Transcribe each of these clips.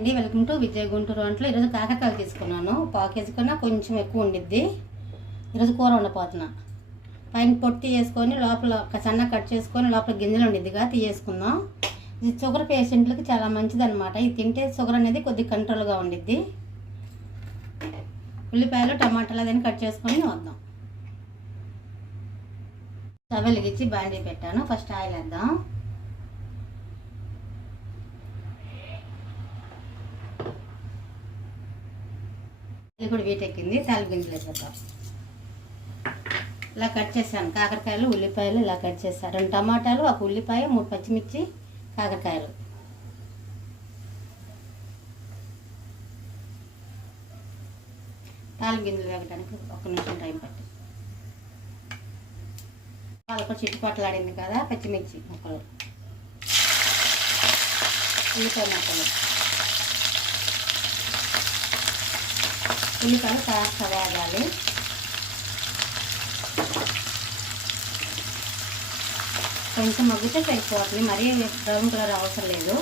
అండి welcome to విజయ గుంటూరు వంటలు. ఈరోజు కాకరకాయలు తీసుకున్నాను. పావు కేజీ కన్నా కొంచెం ఎక్కువ ఉండిద్ది. ఈరోజు కూర వండపోతున్నా. పైన పొట్టు వేసుకొని లోపల సన్నగా కట్ చేసుకొని లోపల గింజలు ఉండిద్దిగా తీసేసుకుందాం. ఇది షుగర్ పేషెంట్లకి చాలా మంచిదన్నమాట. ఇది తింటే షుగర్ అనేది కొద్దిగా కంట్రోల్గా ఉండిద్ది. ఉల్లిపాయలు టమాటాలు అదని కట్ చేసుకొని వద్దాం. స్టవ్ వెలిగించి బాండీ పెట్టాను. ఫస్ట్ ఆయిల్ వేద్దాం. ఇది కూడా వీటెక్కింది. తాలింపు గింజలు వేసేద్దాం. ఇలా కట్ చేశాను కాకరకాయలు ఉల్లిపాయలు ఇలా కట్ చేశాను. 2 టమాటాలు, 1 ఉల్లిపాయ, 3 పచ్చిమిర్చి, కాకరకాయలు. తాలింపు గింజలు వేగడానికి 1 నిమిషం టైం పట్టి ఒక చిట్టుపట్లాడింది కదా. పచ్చిమిర్చి ముక్కలు, ఉల్లిపాయ ముక్కలు, ఉల్లిపాయలు కాస్త వేగాలి. కొంచెం మగ్గితే సరిపోతుంది, మరీ బ్రౌన్ కలర్ అవసరం లేదు.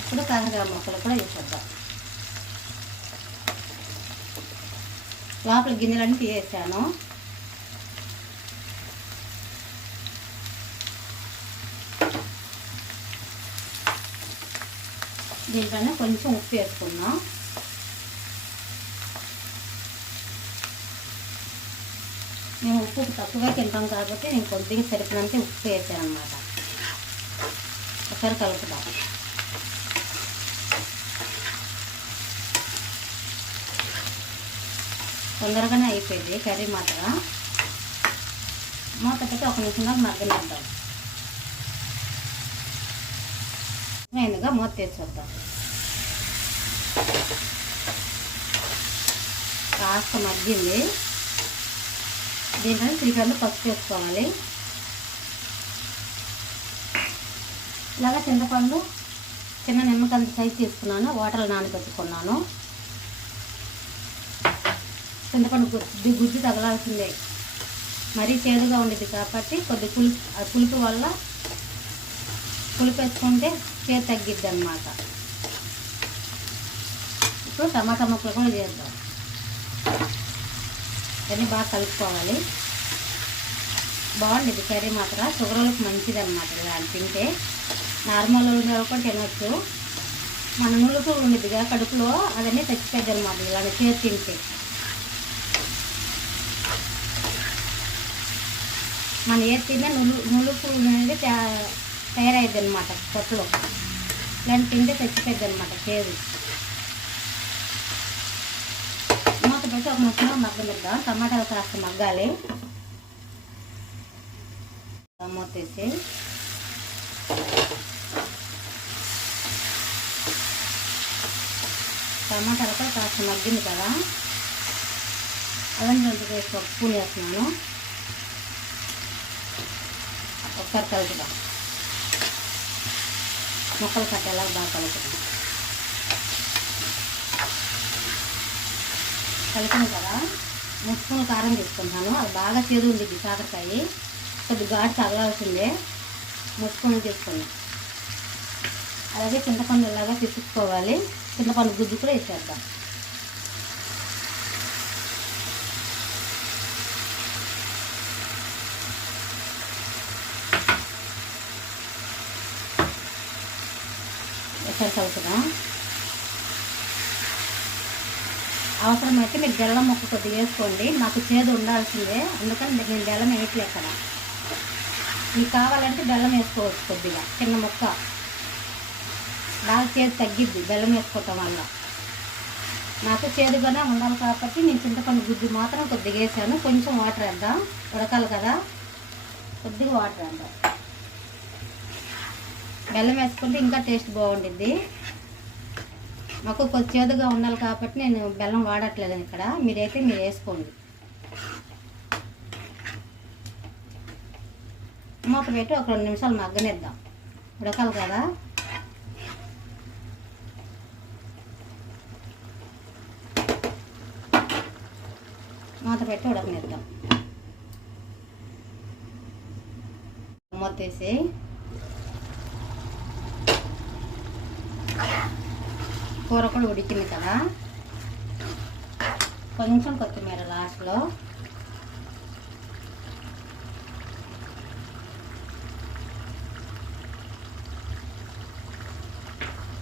ఇప్పుడు కాకరకాయ ముక్కలు కూడా వేసేద్దాం. లోపల గిన్నెలన్నీ తీసేసాను. దీంట్లోనే కొంచెం ఉప్పు వేసుకుందాం. మేము ఉప్పు తక్కువగా తింటాం కాబట్టి నేను కొద్దిగా సరిపడినంత ఉప్పు వేసాను అన్నమాట. ఒకసారి కలుపుదాం. తొందరగానే అయిపోయింది కర్రీ మాత్రం. మూత పెట్టి 1 నిమిషం దాకా మగ్గనిద్దాం. మెయిన్గా మూత తెచ్చేద్దాం. కాస్త మగ్గింది. దీంట్లో 3 గంటలు పసుపు వేసుకోవాలి. ఇలాగా చింతపండు చిన్న నిమ్మకాయ సైజ్ తీసుకున్నాను. వాటర్లో నానబెట్టుకున్నాను. చింతపండు గుజ్జు తగలాల్సిందే. మరీ చేదుగా ఉండేది కాబట్టి కొద్ది పులుపు వల్ల పులుపు వేసుకుంటే చేదు తగ్గిద్ది అన్నమాట. ఇప్పుడు టమాటా ముక్కలు కూడా చేద్దాం. అన్నీ బాగా కలుపుకోవాలి. బాగుండేది కర్రీ మాత్రం. షుగర్ వాళ్ళకి మంచిది అన్నమాట. ఇలా తింటే నార్మల్ కూడా తినవచ్చు. మన నులుపు ఉండేదిగా కడుపులో అదన్నీ చచ్చిపోద్ది అన్నమాట ఇలా చేదు తింటే. మన ఏది తిన్నా నులుపు అనేది తయారైద్ది అనమాట పొట్టలో. ఇలాంటి తింటే చచ్చిపోద్ది అనమాట చేదు. మూత పెట్టి 1 నిమిషం మగ్గనిద్దాం. టమాటాలు కాస్త మగ్గాలి. మూత వేసి టమాటాలు కూడా కాస్త మగ్గింది కదా. అల్లం వెల్లుల్లి పేస్ట్ 1 స్పూన్ వేస్తున్నాను. ఒకసారి కలుపుదాం. ముక్కలు కట్టేలా బాగా కలుపుతాం. కలిపిన కదా 3 స్పూన్లు కారం తీసుకుంటాను. అది బాగా చేదు ఉండిద్ది కాకరకాయ. కొద్ది ఘాటు తగలాల్సిందే. 3 స్పూన్లు తీసుకుని అలాగే చింతపండు ఇలాగా పిసుక్కోవాలి. చింతపండు గుజ్జు కూడా వేసేద్దాం. ఒకసారి కలుపుదాం. అవసరమైతే మీరు బెల్లం ముక్క కొద్దిగా వేసుకోండి. నాకు చేదు ఉండాల్సిందే, అందుకని నేను బెల్లం వేయట్లే కదా. మీకు కావాలంటే బెల్లం వేసుకోవచ్చు. కొద్దిగా చిన్న ముక్క బాగా చేదు తగ్గిద్ది బెల్లం వేసుకోవటం వల్ల. నాకు చేదుగానే ఉండాలి కాబట్టి నేను చింతపండు గుజ్జు మాత్రం కొద్దిగా వేసాను. కొంచెం వాటర్ వేద్దాం, ఉడకాలి కదా. కొద్దిగా వాటర్ వేద్దాం. బెల్లం వేసుకుంటే ఇంకా టేస్ట్ బాగుండిద్ది. మాకు కొద్ది చేదుగా ఉండాలి కాబట్టి నేను బెల్లం వాడట్లేదు ఇక్కడ. మీరైతే మీరు వేసుకోండి. మూత పెట్టి 1 2 నిమిషాలు మగ్గనిద్దాం. ఉడకాలి కదా. మూత పెట్టి ఉడకనిద్దాం. మూత వేసి. కూర కూడా ఉడికింది కదా, కొంచెం కొత్తిమీర లాస్ట్లో.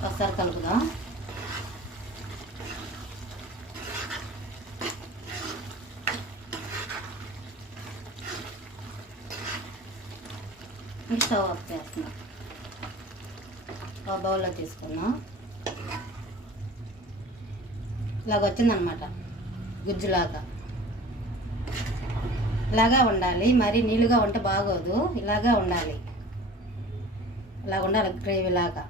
ఒకసారి కలుపుదాం. స్టవ్ ఆఫ్ చేస్తున్నాం. ఒక బౌల్లో తీసుకున్నాం. ఇలాగ వచ్చిందనమాట, గుజ్జులాగా. ఇలాగా ఉండాలి, మరి నీళ్ళుగా ఉంటే బాగోదు. ఇలాగా ఉండాలి, ఇలాగ ఉండాలి, గ్రేవీ లాగా.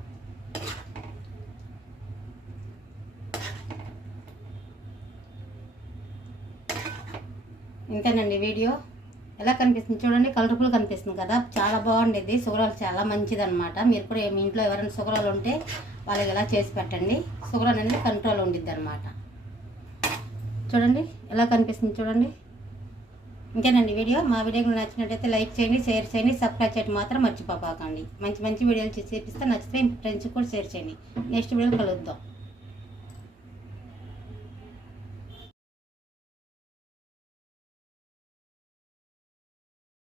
ఇంతేనండి వీడియో. ఎలా కనిపిస్తుంది చూడండి, కలర్ఫుల్ కనిపిస్తుంది కదా, చాలా బాగుండేది. షుగర్ చాలా మంచిది అనమాట. మీరు కూడా మీ ఇంట్లో ఎవరైనా షుగర్ ఉంటే వాళ్ళకి ఎలా చేసి పెట్టండి. షుగర్ అనేది కంట్రోల్ ఉండిద్ది అనమాట. చూడండి ఎలా కనిపిస్తుంది చూడండి. ఇంకేనండి వీడియో. మా వీడియో నచ్చినట్టయితే లైక్ చేయండి, షేర్ చేయండి, సబ్స్క్రైబ్ చేయడం మాత్రం మర్చిపోకండి. మంచి మంచి వీడియోలు చూపిస్తే నచ్చితే ఫ్రెండ్స్ కూడా షేర్ చేయండి. నెక్స్ట్ వీడియో కలుద్దాం.